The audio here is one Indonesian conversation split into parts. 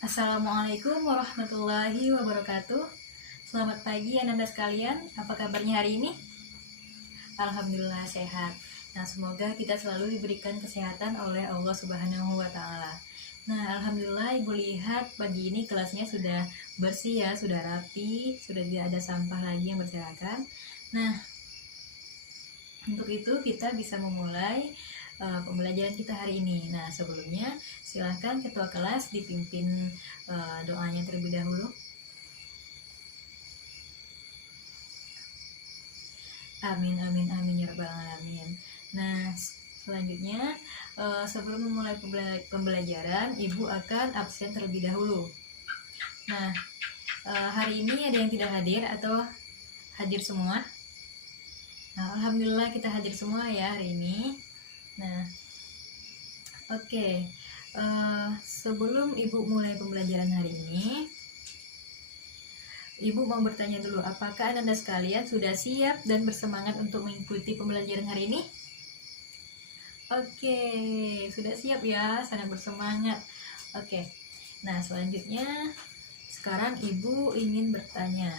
Assalamualaikum warahmatullahi wabarakatuh. Selamat pagi Ananda sekalian, apa kabarnya hari ini? Alhamdulillah sehat. Nah, semoga kita selalu diberikan kesehatan oleh Allah Subhanahu wa Ta'ala. Nah, alhamdulillah Ibu lihat pagi ini kelasnya sudah bersih ya, sudah rapi, sudah tidak ada sampah lagi yang berserakan. Nah, untuk itu kita bisa memulai pembelajaran kita hari ini. Nah, sebelumnya silahkan ketua kelas dipimpin doanya terlebih dahulu. Amin amin amin ya rabbal alamin. Nah, selanjutnya sebelum memulai pembelajaran, Ibu akan absen terlebih dahulu. Nah, hari ini ada yang tidak hadir atau hadir semua? Nah, alhamdulillah kita hadir semua ya hari ini. Nah, oke. Sebelum Ibu mulai pembelajaran hari ini, Ibu mau bertanya dulu, apakah Anda sekalian sudah siap dan bersemangat untuk mengikuti pembelajaran hari ini? Oke, sudah siap ya, sangat bersemangat. Oke, nah selanjutnya sekarang Ibu ingin bertanya,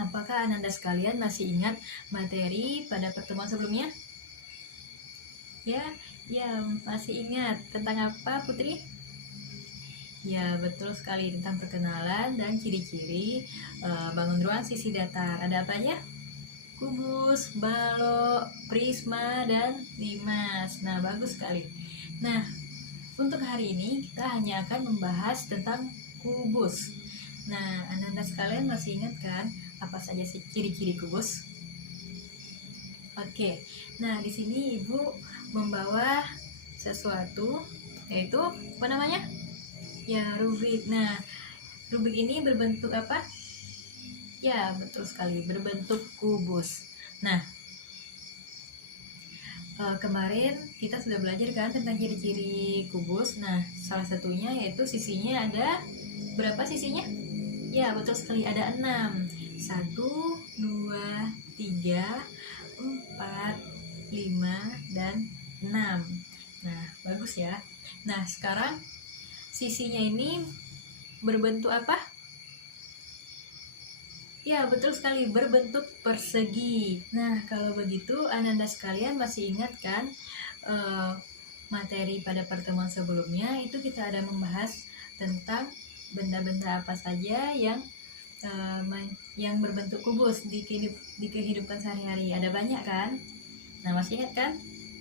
apakah Anda sekalian masih ingat materi pada pertemuan sebelumnya? Ya, masih ingat. Tentang apa, Putri? Ya, betul sekali, tentang perkenalan dan ciri-ciri bangun ruang sisi datar. Ada apa aja? Kubus, balok, prisma, dan limas. Nah, bagus sekali. Nah, untuk hari ini kita hanya akan membahas tentang kubus. Nah, Anda sekalian masih ingat kan apa saja sih ciri-ciri kubus? Oke. Nah, di sini Ibu membawa sesuatu, yaitu apa namanya? Ya, rubik. Nah, rubik ini berbentuk apa? Ya, betul sekali, berbentuk kubus. Nah, kemarin kita sudah belajar kan tentang ciri-ciri kubus. Nah, salah satunya yaitu sisinya ada berapa sisinya? Ya, betul sekali, ada 6. 1, 2, 3, 4, 5, dan 6. Nah, bagus ya. Nah, sekarang sisinya ini berbentuk apa? Ya, betul sekali, berbentuk persegi. Nah, kalau begitu Ananda sekalian masih ingat kan materi pada pertemuan sebelumnya itu kita ada membahas tentang benda-benda apa saja yang berbentuk kubus di kehidupan sehari-hari. Ada banyak kan? Nah, masih ingat kan?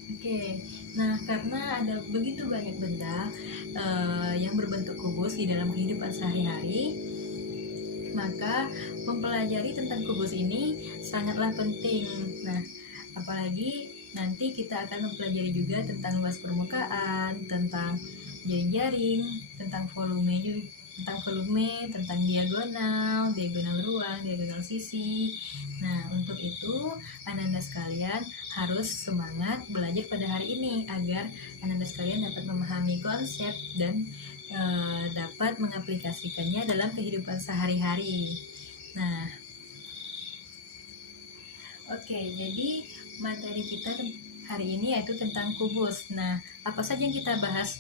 Oke. Nah, karena ada begitu banyak benda yang berbentuk kubus di dalam kehidupan sehari-hari, maka mempelajari tentang kubus ini sangatlah penting. Nah, apalagi nanti kita akan mempelajari juga tentang luas permukaan, tentang jaring-jaring, tentang volume, tentang diagonal ruang, diagonal sisi. Nah, untuk itu Ananda sekalian harus semangat belajar pada hari ini agar Ananda sekalian dapat memahami konsep dan dapat mengaplikasikannya dalam kehidupan sehari-hari. Nah, oke, jadi materi kita hari ini yaitu tentang kubus. Nah, apa saja yang kita bahas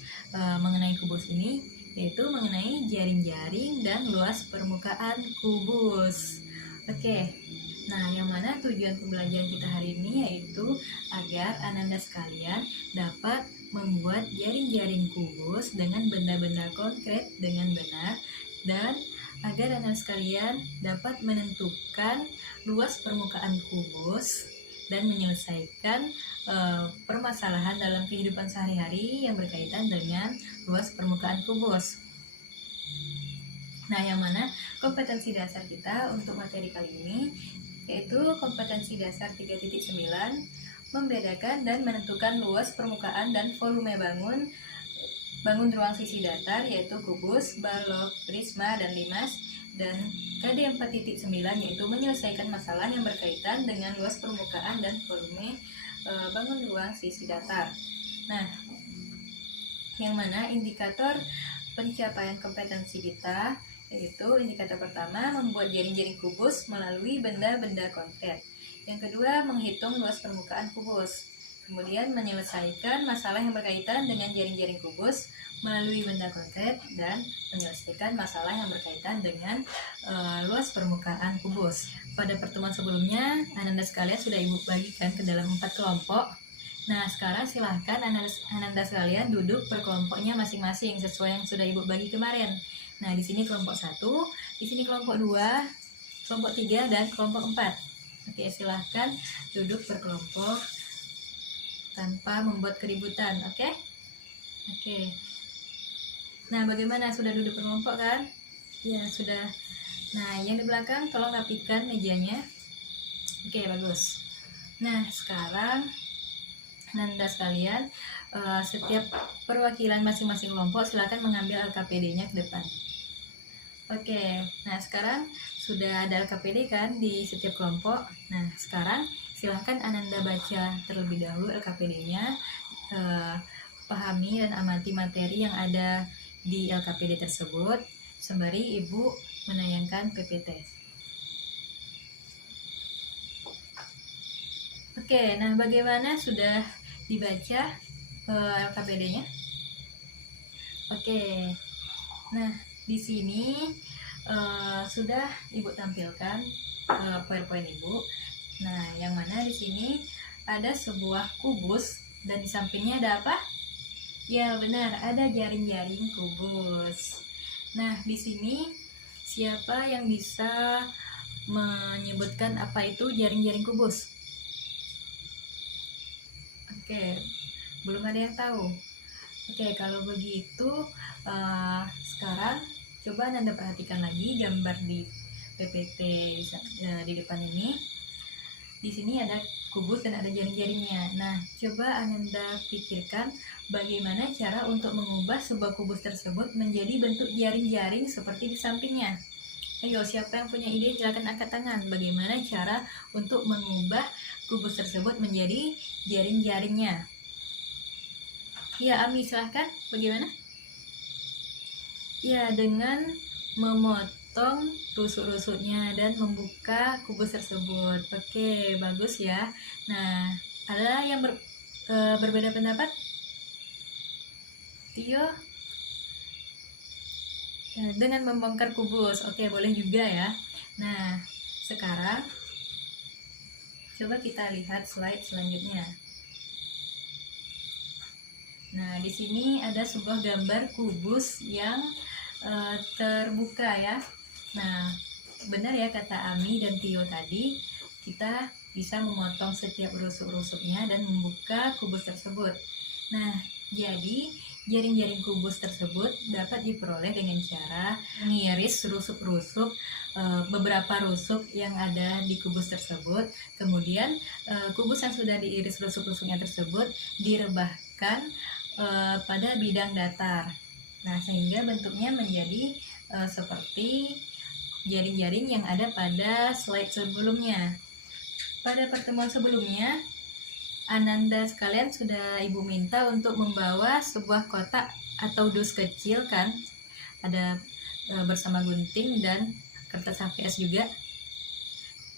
mengenai kubus ini? Yaitu mengenai jaring-jaring dan luas permukaan kubus. Oke, nah yang mana tujuan pembelajaran kita hari ini yaitu agar Ananda sekalian dapat membuat jaring-jaring kubus dengan benda-benda konkret dengan benar, dan agar Anda sekalian dapat menentukan luas permukaan kubus dan menyelesaikan permasalahan dalam kehidupan sehari-hari yang berkaitan dengan luas permukaan kubus. Nah, yang mana kompetensi dasar kita untuk materi kali ini yaitu kompetensi dasar 3.9, membedakan dan menentukan luas permukaan dan volume bangun ruang sisi datar yaitu kubus, balok, prisma, dan limas. Dan KD 4.9 yaitu menyelesaikan masalah yang berkaitan dengan luas permukaan dan volume bangun ruang sisi datar. Nah, yang mana indikator pencapaian kompetensi kita yaitu indikator pertama membuat jaring-jaring kubus melalui benda-benda konkret. Yang kedua, menghitung luas permukaan kubus. Kemudian menyelesaikan masalah yang berkaitan dengan jaring-jaring kubus melalui benda konkret dan menyelesaikan masalah yang berkaitan dengan luas permukaan kubus. Pada pertemuan sebelumnya, Ananda sekalian sudah Ibu bagikan ke dalam 4 kelompok. Nah, sekarang silahkan Ananda sekalian duduk per kelompoknya masing-masing sesuai yang sudah Ibu bagi kemarin. Nah, di sini kelompok 1, di sini kelompok 2, kelompok 3, dan kelompok 4. Oke, silahkan duduk per kelompok tanpa membuat keributan, oke? Oke. Nah, bagaimana? Sudah duduk per kelompok kan? Ya, sudah. Nah, yang di belakang tolong rapikan mejanya. Oke, bagus. Nah, sekarang Nanda sekalian, setiap perwakilan masing-masing kelompok silakan mengambil LKPD-nya ke depan. Oke, nah sekarang sudah ada LKPD kan di setiap kelompok. Nah, sekarang silahkan Ananda baca terlebih dahulu LKPD-nya, pahami dan amati materi yang ada di LKPD tersebut, sembari Ibu menayangkan PPT. Oke, nah bagaimana, sudah dibaca LKPD-nya? Oke, nah di sini sudah Ibu tampilkan PowerPoint Ibu. Nah, yang mana di sini ada sebuah kubus dan di sampingnya ada apa? Ya, benar, ada jaring-jaring kubus. Nah, di sini siapa yang bisa menyebutkan apa itu jaring-jaring kubus? Oke, belum ada yang tahu. Oke, kalau begitu sekarang coba Anda perhatikan lagi gambar di PPT di depan ini. Di sini ada kubus dan ada jaring-jaringnya. Nah, coba Anda pikirkan bagaimana cara untuk mengubah sebuah kubus tersebut menjadi bentuk jaring-jaring seperti di sampingnya. Ayo, siapa yang punya ide silakan angkat tangan. Bagaimana cara untuk mengubah kubus tersebut menjadi jaring-jaringnya? Ya, Ami silahkan. Bagaimana? Ya, dengan memotong rusuk-rusuknya dan membuka kubus tersebut. Oke, bagus ya. Nah, ada yang berbeda pendapat? Tio? Ya, dengan membongkar kubus. Oke, boleh juga ya. Nah, sekarang coba kita lihat slide selanjutnya. Nah, di sini ada sebuah gambar kubus yang terbuka ya. Nah, benar ya kata Ami dan Tio tadi, kita bisa memotong setiap rusuk-rusuknya dan membuka kubus tersebut. Nah, jadi jaring-jaring kubus tersebut dapat diperoleh dengan cara mengiris rusuk-rusuk, beberapa rusuk yang ada di kubus tersebut. Kemudian kubus yang sudah diiris rusuk-rusuknya tersebut direbahkan pada bidang datar. Nah, sehingga bentuknya menjadi seperti jaring-jaring yang ada pada slide sebelumnya. Pada pertemuan sebelumnya, Ananda sekalian sudah Ibu minta untuk membawa sebuah kotak atau dus kecil kan? Ada bersama gunting dan kertas HVS juga.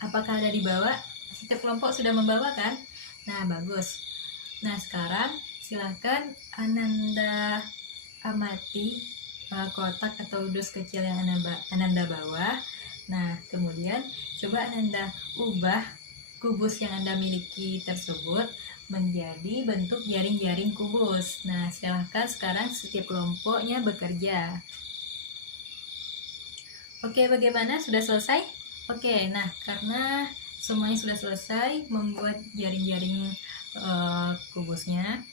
Apakah ada di bawah? Setiap kelompok sudah membawa kan? Nah, bagus. Nah, sekarang silakan Ananda amati kotak atau dus kecil yang Ananda bawa. Nah, kemudian coba Ananda ubah kubus yang Anda miliki tersebut menjadi bentuk jaring-jaring kubus. Nah, silahkan sekarang setiap kelompoknya bekerja. Oke, bagaimana? Sudah selesai? Oke, nah karena semuanya sudah selesai membuat jaring-jaring kubusnya,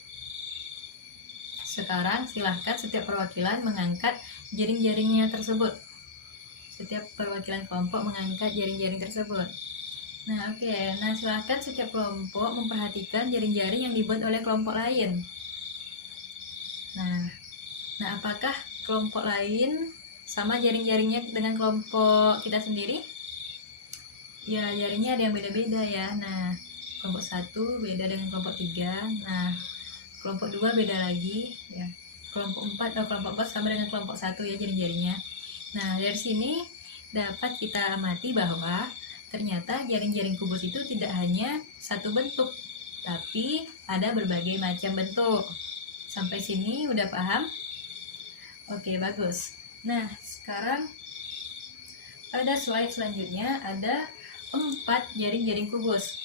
sekarang silahkan setiap perwakilan mengangkat jaring-jaringnya tersebut. Setiap perwakilan kelompok mengangkat jaring-jaring tersebut. Nah, oke. Nah, silahkan setiap kelompok memperhatikan jaring-jaring yang dibuat oleh kelompok lain. Nah, apakah kelompok lain sama jaring-jaringnya dengan kelompok kita sendiri? Ya, jaringnya ada yang beda-beda ya. Nah, kelompok 1 beda dengan kelompok 3. Nah, kelompok 2 beda lagi ya. Kelompok 4 sama dengan kelompok 1 ya jaring-jaringnya. Nah, dari sini dapat kita amati bahwa ternyata jaring-jaring kubus itu tidak hanya satu bentuk, tapi ada berbagai macam bentuk. Sampai sini udah paham? Oke, bagus. Nah, sekarang pada slide selanjutnya ada 4 jaring-jaring kubus.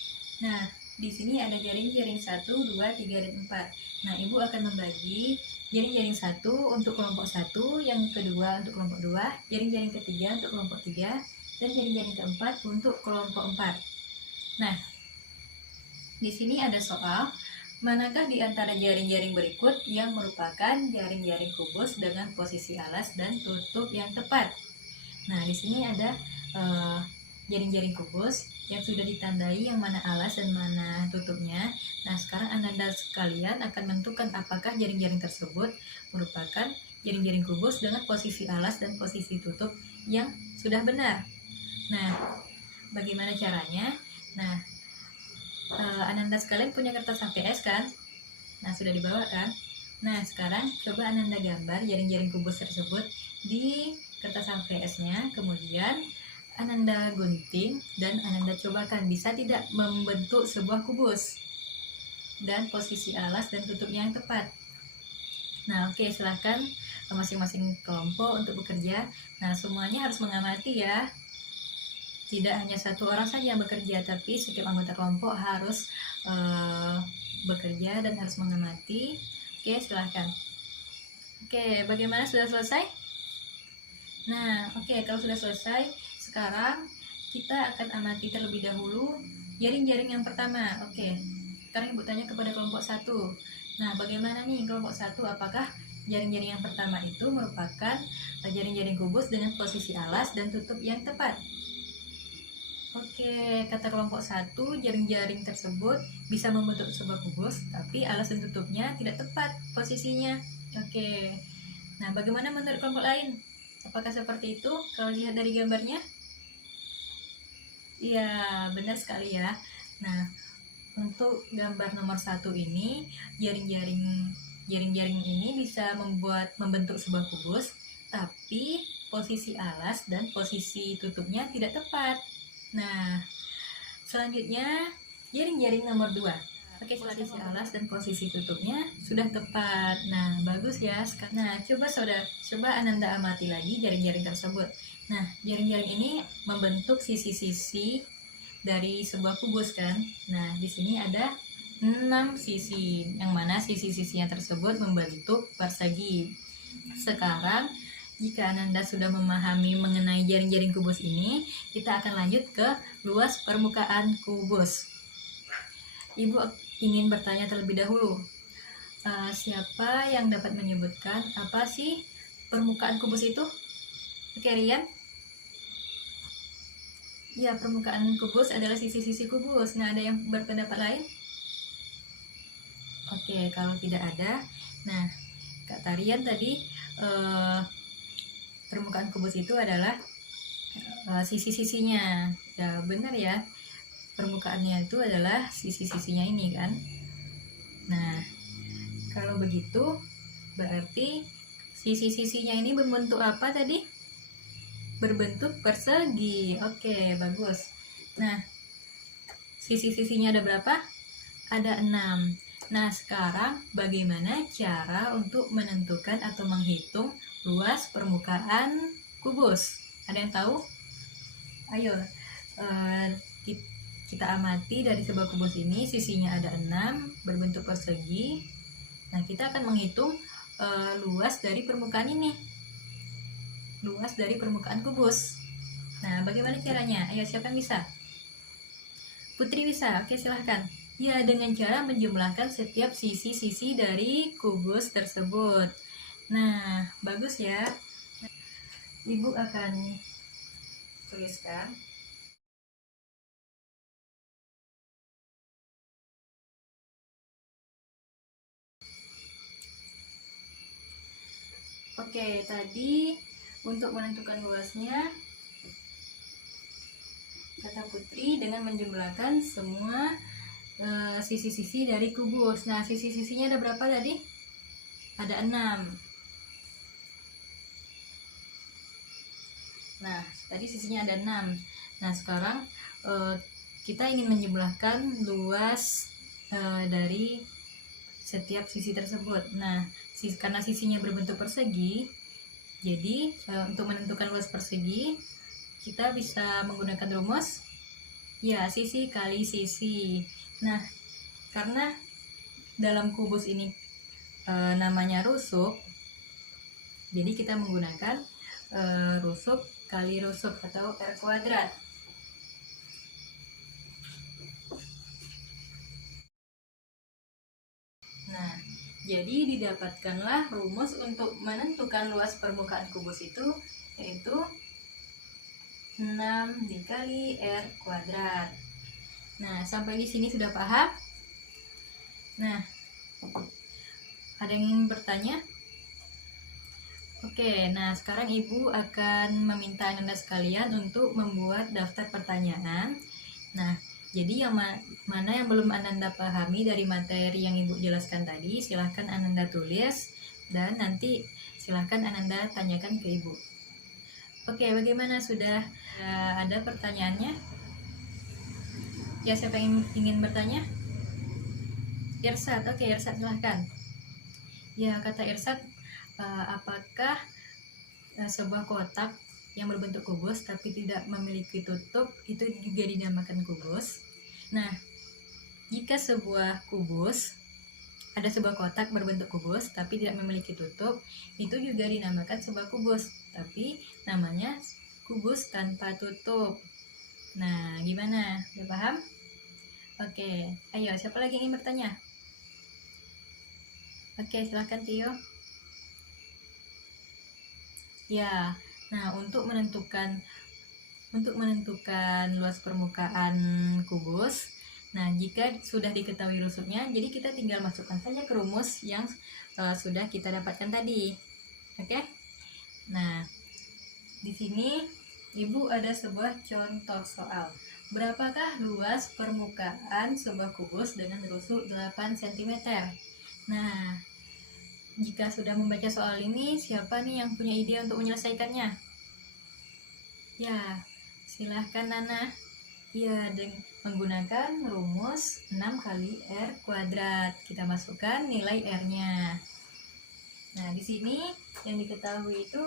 Nah, di sini ada jaring-jaring 1, 2, 3, dan 4. Nah, Ibu akan membagi jaring-jaring 1 untuk kelompok 1, yang kedua untuk kelompok 2, jaring-jaring ketiga untuk kelompok 3, dan jaring-jaring keempat untuk kelompok 4. Nah, di sini ada soal, manakah di antara jaring-jaring berikut yang merupakan jaring-jaring kubus dengan posisi alas dan tutup yang tepat? Nah, di sini ada jaring-jaring kubus yang sudah ditandai yang mana alas dan mana tutupnya. Nah, sekarang Anda sekalian akan menentukan apakah jaring-jaring tersebut merupakan jaring-jaring kubus dengan posisi alas dan posisi tutup yang sudah benar. Nah, bagaimana caranya? Nah, Ananda sekalian punya kertas HVS kan? Nah, sudah dibawa kan? Nah, sekarang coba Ananda gambar jaring-jaring kubus tersebut di kertas HVS-nya, kemudian Ananda gunting dan Ananda cobakan bisa tidak membentuk sebuah kubus dan posisi alas dan tutupnya yang tepat. Nah, oke, silahkan masing-masing kelompok untuk bekerja. Nah, semuanya harus mengamati ya. Tidak hanya satu orang saja yang bekerja, tapi setiap anggota kelompok harus bekerja dan harus mengamati. Oke, silahkan. Oke, bagaimana, sudah selesai? Nah, oke, kalau sudah selesai, sekarang kita akan amati terlebih dahulu jaring-jaring yang pertama. Oke, sekarang Ibu tanya kepada kelompok 1. Nah, bagaimana nih kelompok 1? Apakah jaring-jaring yang pertama itu merupakan jaring-jaring kubus dengan posisi alas dan tutup yang tepat? Oke, kata kelompok 1, jaring-jaring tersebut bisa membentuk sebuah kubus, tapi alas dan tutupnya tidak tepat posisinya. Oke, nah bagaimana menurut kelompok lain? Apakah seperti itu kalau lihat dari gambarnya? Iya, benar sekali ya. Nah, untuk gambar nomor 1 ini, jaring-jaring ini bisa membentuk sebuah kubus, tapi posisi alas dan posisi tutupnya tidak tepat. Nah, selanjutnya jaring-jaring nomor 2. Oke, posisi alas dan posisi tutupnya sudah tepat. Nah, bagus ya. Nah, coba Ananda amati lagi jaring-jaring tersebut. Nah, jaring-jaring ini membentuk sisi-sisi dari sebuah kubus kan. Nah, di sini ada 6 sisi, yang mana sisi-sisinya tersebut membentuk persegi. Sekarang, jika Ananda sudah memahami mengenai jaring-jaring kubus ini, kita akan lanjut ke luas permukaan kubus. Ibu ingin bertanya terlebih dahulu, siapa yang dapat menyebutkan apa sih permukaan kubus itu? Oke, Rian? Ya, permukaan kubus adalah sisi-sisi kubus. Nah, ada yang berpendapat lain? Oke, kalau tidak ada, nah, Kak Tarian tadi permukaan kubus itu adalah sisi-sisinya. Ya, benar ya. Permukaannya itu adalah sisi-sisinya ini kan. Nah, kalau begitu berarti sisi-sisinya ini berbentuk apa tadi? Berbentuk persegi. Oke, bagus. Nah, sisi-sisinya ada berapa? Ada 6. Nah, sekarang bagaimana cara untuk menentukan atau menghitung luas permukaan kubus? Ada yang tahu? Ayo, kita amati dari sebuah kubus ini, sisinya ada 6, berbentuk persegi. Nah, kita akan menghitung luas dari permukaan ini. Luas dari permukaan kubus. Nah, bagaimana caranya? Ayo, siapa yang bisa? Putri bisa? Oke, silahkan. Ya, dengan cara menjumlahkan setiap sisi-sisi dari kubus tersebut. Nah, bagus ya. Ibu akan tuliskan. Oke, tadi untuk menentukan luasnya, kata Putri, dengan menjumlahkan semua sisi-sisi dari kubus. Nah, sisi-sisinya ada berapa tadi? Ada 6. Nah, tadi sisinya ada 6. Nah, sekarang kita ingin menjumlahkan luas dari setiap sisi tersebut. Nah, karena sisinya berbentuk persegi, jadi untuk menentukan luas persegi kita bisa menggunakan rumus ya sisi kali sisi. Nah, karena dalam kubus ini namanya rusuk, jadi kita menggunakan rusuk kali rusuk atau R kuadrat. Nah, jadi didapatkanlah rumus untuk menentukan luas permukaan kubus itu, yaitu 6 dikali R kuadrat. Nah, sampai di sini sudah paham? Nah, ada yang ingin bertanya? Oke, nah sekarang Ibu akan meminta Anda sekalian untuk membuat daftar pertanyaan. Nah, jadi yang mana yang belum Ananda pahami dari materi yang Ibu jelaskan tadi, silahkan Ananda tulis dan nanti silahkan Ananda tanyakan ke Ibu. Oke, bagaimana, sudah ada pertanyaannya? Ya, siapa yang ingin bertanya? Irsat, oke Irsat silahkan. Ya, kata Irsat, apakah sebuah kotak yang berbentuk kubus tapi tidak memiliki tutup itu juga dinamakan kubus? Nah, jika sebuah kubus, ada sebuah kotak berbentuk kubus tapi tidak memiliki tutup, itu juga dinamakan sebuah kubus, tapi namanya kubus tanpa tutup. Nah, gimana? Udah paham? Oke, ayo siapa lagi yang ingin bertanya? Oke, silahkan Tio. Ya, nah untuk menentukan luas permukaan kubus, nah jika sudah diketahui rusuknya, jadi kita tinggal masukkan saja ke rumus yang sudah kita dapatkan tadi. Oke? Nah, di sini Ibu ada sebuah contoh soal. Berapakah luas permukaan sebuah kubus dengan rusuk 8 cm? Nah, jika sudah membaca soal ini, siapa nih yang punya ide untuk menyelesaikannya? Ya, silahkan Nana. Ya, menggunakan rumus 6 kali R kuadrat. Kita masukkan nilai R-nya. Nah, di sini yang diketahui itu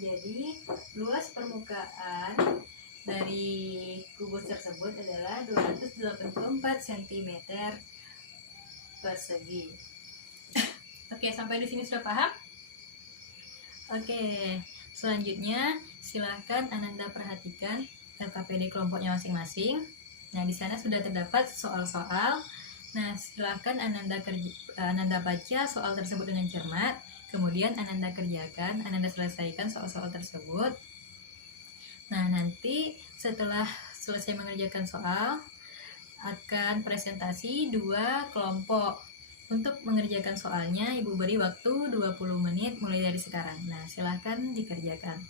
jadi luas permukaan dari kubus tersebut adalah 284 cm persegi. Oke, sampai di sini sudah paham? Oke, selanjutnya silahkan Ananda perhatikan LKPD kelompoknya masing-masing. Nah, di sana sudah terdapat soal-soal. Nah, silahkan Ananda baca soal tersebut dengan cermat. Kemudian Ananda kerjakan, Ananda selesaikan soal-soal tersebut. Nah, nanti setelah selesai mengerjakan soal, akan presentasi 2 kelompok. Untuk mengerjakan soalnya, Ibu beri waktu 20 menit mulai dari sekarang. Nah, silahkan dikerjakan.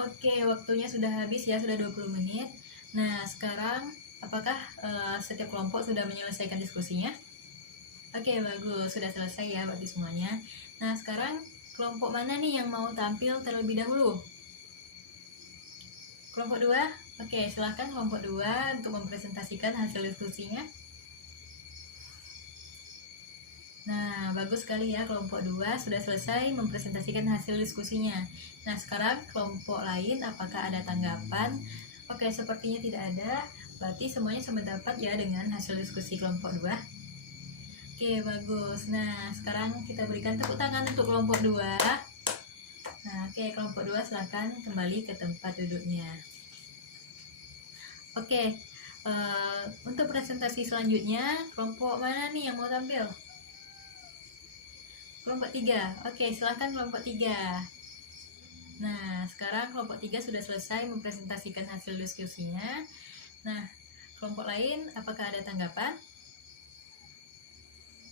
Oke, waktunya sudah habis ya, sudah 20 menit. Nah, sekarang apakah setiap kelompok sudah menyelesaikan diskusinya? Oke, bagus, sudah selesai ya bagi semuanya. Nah, sekarang kelompok mana nih yang mau tampil terlebih dahulu? Kelompok 2? Oke, silahkan kelompok 2 untuk mempresentasikan hasil diskusinya. Nah, bagus sekali ya, kelompok 2 sudah selesai mempresentasikan hasil diskusinya. Nah, sekarang kelompok lain apakah ada tanggapan? Oke, sepertinya tidak ada. Berarti semuanya sependapat ya dengan hasil diskusi kelompok 2. Oke, bagus. Nah, sekarang kita berikan tepuk tangan untuk kelompok 2. Nah, oke, kelompok 2 silahkan kembali ke tempat duduknya. Oke, untuk presentasi selanjutnya, kelompok mana nih yang mau tampil? Kelompok 3. Oke, silahkan kelompok 3. Nah, sekarang kelompok 3 sudah selesai mempresentasikan hasil diskusinya. Nah, kelompok lain apakah ada tanggapan?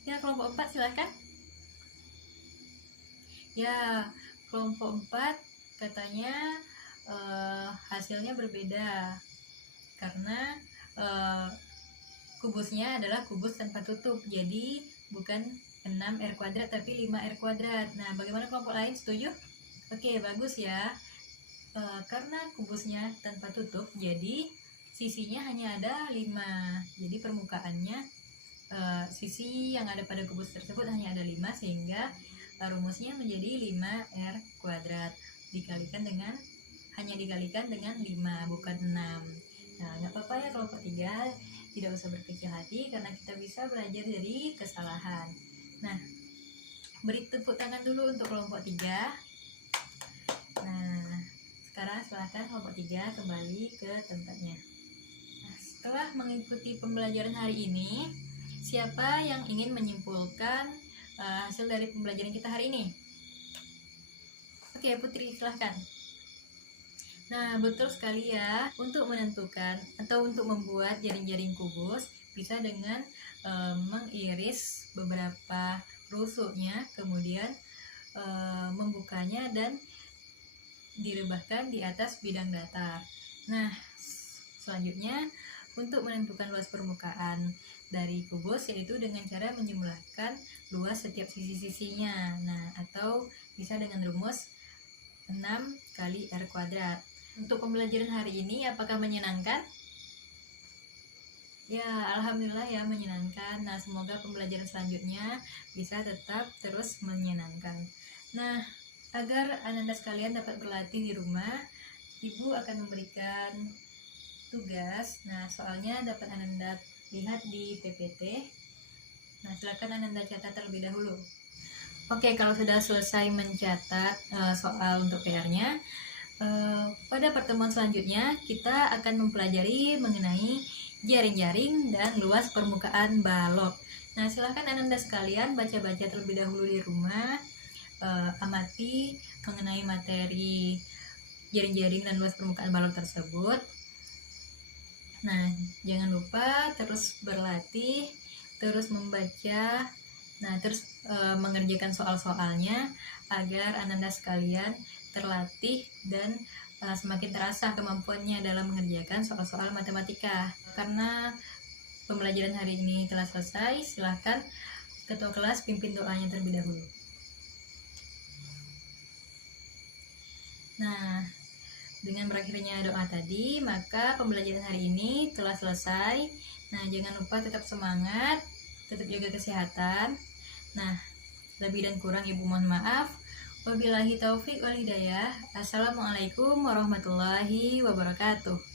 Ya, kelompok 4 silahkan. Ya, kelompok 4 katanya hasilnya berbeda karena kubusnya adalah kubus tanpa tutup, jadi bukan 6R kuadrat tapi 5R kuadrat. Nah, bagaimana kelompok lain, setuju? Oke, bagus ya. Karena kubusnya tanpa tutup, jadi sisinya hanya ada 5. Jadi permukaannya, sisi yang ada pada kubus tersebut hanya ada 5, sehingga rumusnya menjadi 5R kuadrat hanya dikalikan dengan 5, bukan 6. Nah, nggak apa-apa ya kelompok 3, tidak usah berkecil hati karena kita bisa belajar dari kesalahan. Nah, beri tepuk tangan dulu untuk kelompok 3. Nah, sekarang silahkan kelompok 3 kembali ke tempatnya. Nah, setelah mengikuti pembelajaran hari ini, siapa yang ingin menyimpulkan hasil dari pembelajaran kita hari ini? Oke, Putri, silahkan. Nah, betul sekali ya, untuk menentukan atau untuk membuat jaring-jaring kubus bisa dengan mengiris beberapa rusuknya, kemudian membukanya dan direbahkan di atas bidang datar. Nah, selanjutnya untuk menentukan luas permukaan dari kubus yaitu dengan cara menjumlahkan luas setiap sisi-sisinya. Nah, atau bisa dengan rumus 6 kali R kuadrat. Untuk pembelajaran hari ini apakah menyenangkan? Ya, alhamdulillah ya, menyenangkan. Nah, semoga pembelajaran selanjutnya bisa tetap terus menyenangkan. Nah, agar Ananda sekalian dapat berlatih di rumah, Ibu akan memberikan tugas. Nah, soalnya dapat Ananda lihat di PPT. Nah, silakan Ananda catat terlebih dahulu. Oke, kalau sudah selesai mencatat soal untuk PR-nya, pada pertemuan selanjutnya kita akan mempelajari mengenai jaring-jaring dan luas permukaan balok. Nah, silahkan Ananda sekalian baca-baca terlebih dahulu di rumah, amati mengenai materi jaring-jaring dan luas permukaan balok tersebut. Nah, jangan lupa terus berlatih, terus membaca, nah terus mengerjakan soal-soalnya agar Ananda sekalian terlatih dan semakin terasa kemampuannya dalam mengerjakan soal-soal matematika. Karena pembelajaran hari ini telah selesai, silahkan ketua kelas pimpin doanya terlebih dahulu. Nah, dengan berakhirnya doa tadi, maka pembelajaran hari ini telah selesai. Nah, jangan lupa tetap semangat, tetap jaga kesehatan. Nah, lebih dan kurang Ibu mohon maaf. Wabillahi taufik wal hidayah. Assalamualaikum warahmatullahi wabarakatuh.